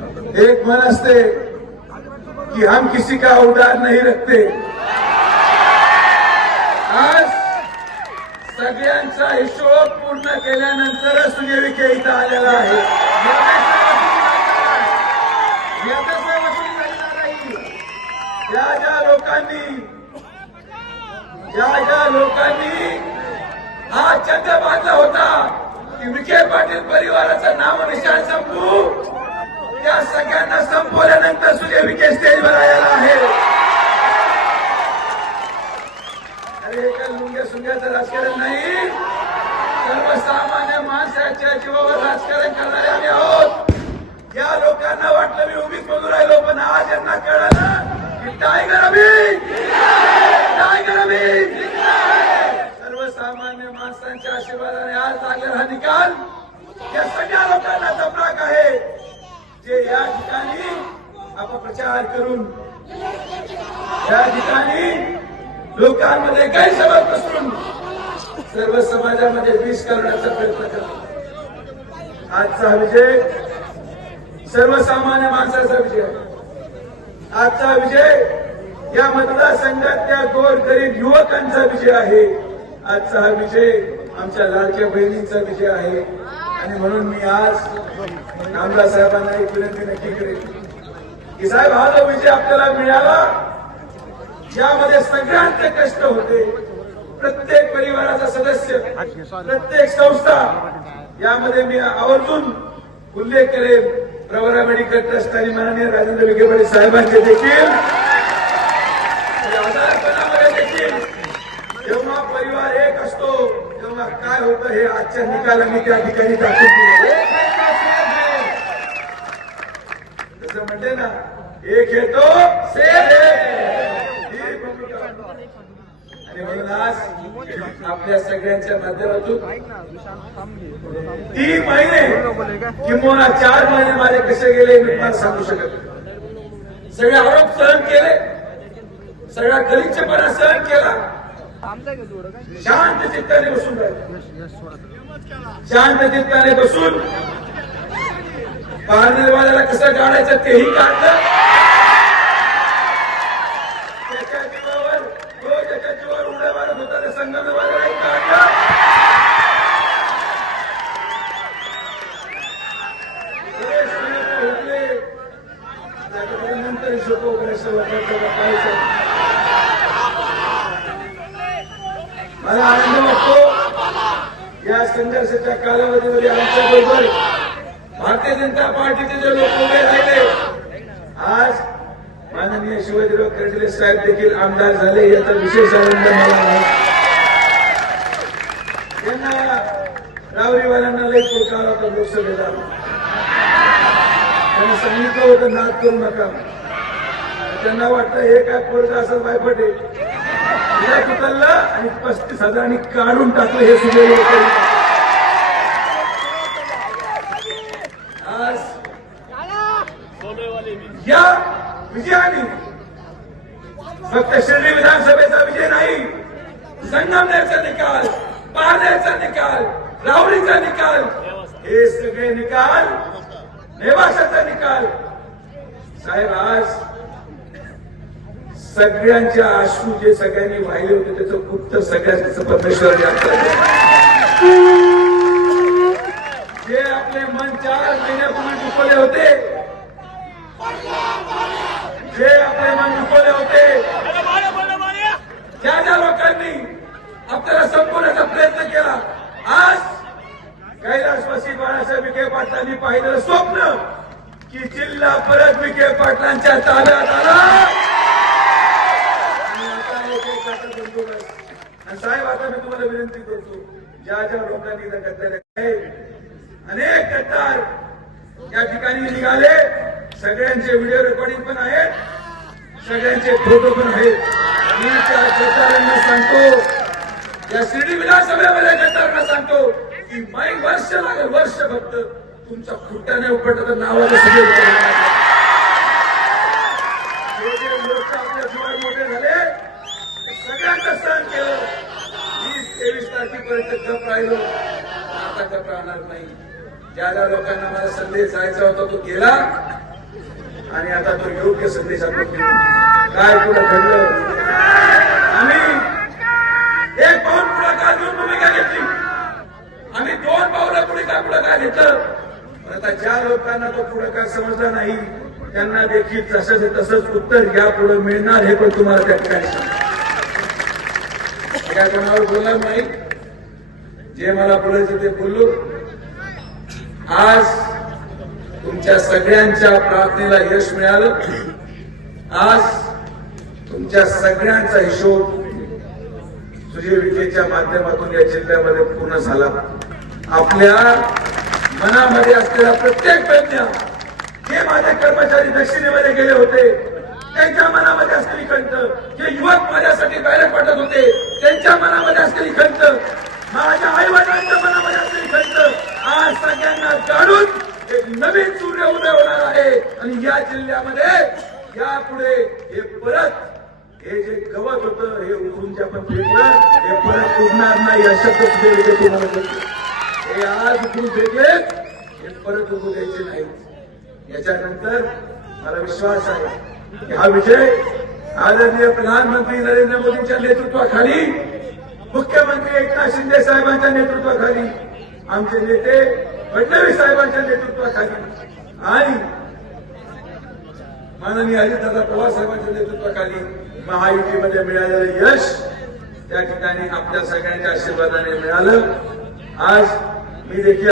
एक मन असते कि हम किसी का उधार नहीं रखते। आज सगळ्यांचा हिशोब पूर्ण केल्यानंतरच सुजय विखे इथं आलेला आहे. ज्या ज्या लोकांनी ज्या ज्या लोकांनी हा चंद्र बांधला होता की विखे पाटील परिवाराचं नाव निशाण संपू या सगळ्यांना संपवल्यानंतर सुजय विखे स्टेजवर आलेला आहे. अरे हे लुंग्या सुंग्याचं राजकारण नाही. सर्वसामान्य माणसाच्या जीवावर राजकारण करणारे आम्ही आहोत. या लोकांना वाटलं मी उभीच बोलू राहिलो पण आज यांना कळालं की टायगर आम्ही टायगर अभी सर्वसामान्य माणसांच्या आशीर्वादाने आज लागलेला हा निकाल या सगळ्या लोकांना दमराक आहे जे या ठिकाणी तयार करून या ठिकाणी लोकांमध्ये गैरसमज पसरून सर्व समाजामध्ये विष करण्याचा प्रयत्न करतो. आजचा विजय सर्वसामान्य माणसाचा विजय. आजचा विजय या मतदारसंघातल्या गोर गरीब युवकांचा विजय आहे. आजचा हा विजय आमच्या लाडक्या बहिणींचा विजय आहे. आणि म्हणून मी आज आमदार साहेबांना एक विनंती नक्की करेन. की साहेब हा जो विजय आपल्याला मिळाला यामध्ये सगळ्यांचे कष्ट होते. प्रत्येक परिवाराचा सदस्य प्रत्येक संस्था यामध्ये मी आवर्जून उल्लेख करेन. प्रवरा मेडिकल ट्रस्ट आणि माननीय राजेंद्र विखे साहेबांचे देखील. आजारपणामध्ये देखील जेव्हा परिवार एक असतो तेव्हा काय होतं हे आजच्या निकालांनी त्या ठिकाणी दाखवून दिले एक येतो ही भूमिका. आणि म्हणून आज आपल्या सगळ्यांच्या माध्यमातून तीन महिने किंवा चार महिने माझे कसे गेले मी तुम्हाला सांगू शकत सगळे आरोप सहन केले. सगळा गलिच्छपणा सहन केला. शांत चित्ताने बसून शांत चित्ताने बसून पाहणेवाल्याला कसं काढायचं तेही काढलं. त्याच्याकडे वगैरे सगळं करतो मला आनंद वाटतो या संघर्षाच्या कालावधीमध्ये आमच्या बरोबर भारतीय जनता पार्टीचे जे लोक उभे राहिले आज माननीय शिवाजीराव कर्डिले साहेब देखील आमदार झाले याचा विशेष आनंद मला आहे त्यांना रावरीवाल्यांना लई पुरकार होता लोकसभेला त्यांना सांगितलं होतं नाद करू नका त्यांना वाटतं हे काय पोरग असं बायपटे तिला आणि पस्तीस हजारांनी काढून टाकलं हे सगळे आज या विजयाने फक्त शिर्डी विधानसभेचा विजय नाही संगमनेरचा निकाल पाहण्याचा निकाल राहुरीचा निकाल हे सगळे निकाल नेवासाचा निकाल. साहेब आज सगळ्यांच्या आश्रू जे सगळ्यांनी वाहिले होते त्याचं गुप्त सगळ्यांचं परमेश्वराने आपल्याला जे आपले मन चार महिन्यापूर्वी दुखवले होते जे आपले मन दुखवले होते ज्या ज्या लोकांनी आपल्याला संपवण्याचा प्रयत्न केला. आज कैलासवासी बाळासाहेब विखे पाटलांनी पाहिलेलं स्वप्न की जिल्हा परत विखे पाटलांच्या ताब्यात आला. साहेब आता मी तुम्हाला विनंती करतो ज्या ज्या लोकांनी आहे अनेक गद्दार या ठिकाणी निघाले. सगळ्यांचे व्हिडिओ रेकॉर्डिंग पण आहेत सगळ्यांचे फोटो पण आहेत. मी त्या गद्दारांना सांगतो या शिर्डी विधानसभेमध्ये गद्दारांना सांगतो की माई वर्ष लागेल वर्ष फक्त. तुमचा खुट्टा उपटत नावाला सगळे लोकं येणार. हे जे लोक आपल्या जीवात मोठे झाले ते सगळ्यांचं सहन केलं वीस तेवीस गप राहिलो. आता गप राहणार नाही. ज्या ज्या लोकांना मला संदेश जायचा होता तो गेला. आणि आता तो योग्य संदेश आपण काय पुढे घडलं? आम्ही एक पाऊल पुढाकार घेऊन भूमिका घेतली? आम्ही दोन पावलं पुढे काय पुढाकार घेतलं? आता ज्या लोकांना तो पुढाकार समजला नाही त्यांना देखील तसंच तसंच उत्तर या पुढे मिळणार हे पण तुम्हाला त्या ठिकाणी सांगतो. काय कोणावर बोलणार नाही? जे मला बोलायचं ते बोललो आज तुमच्या सगळ्यांच्या प्रार्थनेला यश मिळालं. आज तुमच्या सगळ्यांचा हिशोब सुजय विखेच्या माध्यमातून या जिल्ह्यामध्ये पूर्ण झाला. आपल्या मनामध्ये असलेला प्रत्येक प्रज्ञा जे माझे कर्मचारी दक्षिणेमध्ये गेले होते त्यांच्या मनामध्ये असलेली खंत जे युवक माझ्यासाठी बाहेर पाठत होते त्यांच्या मनामध्ये असलेली खंत माझ्या आई वडिलांच्या मनामध्ये असलेली खंत आज सगळ्यांना काढून एक नवीन सूर्य उदय होणार आहे. आणि या जिल्ह्यामध्ये यापुढे हे परत हे जे गवत होतं हे उठून जे पण फेकलं हे परत उडणार नाही या शब्द तुम्हाला हे आज उठून फेकले हे परत उभू द्यायचे नाही. याच्यानंतर मला विश्वास आहे हा विषय आदरणीय प्रधानमंत्री नरेंद्र मोदींच्या नेतृत्वाखाली मुख्यमंत्री एकनाथ शिंदे साहेबांच्या नेतृत्वाखाली आमचे नेते फडणवीस साहेबांच्या नेतृत्वाखाली आणि माननीय अजितदादा पवार साहेबांच्या नेतृत्वाखाली महायुतीमध्ये मिळालेलं यश त्या ठिकाणी आपल्या सगळ्यांच्या आशीर्वादाने मिळालं. आज मी देखील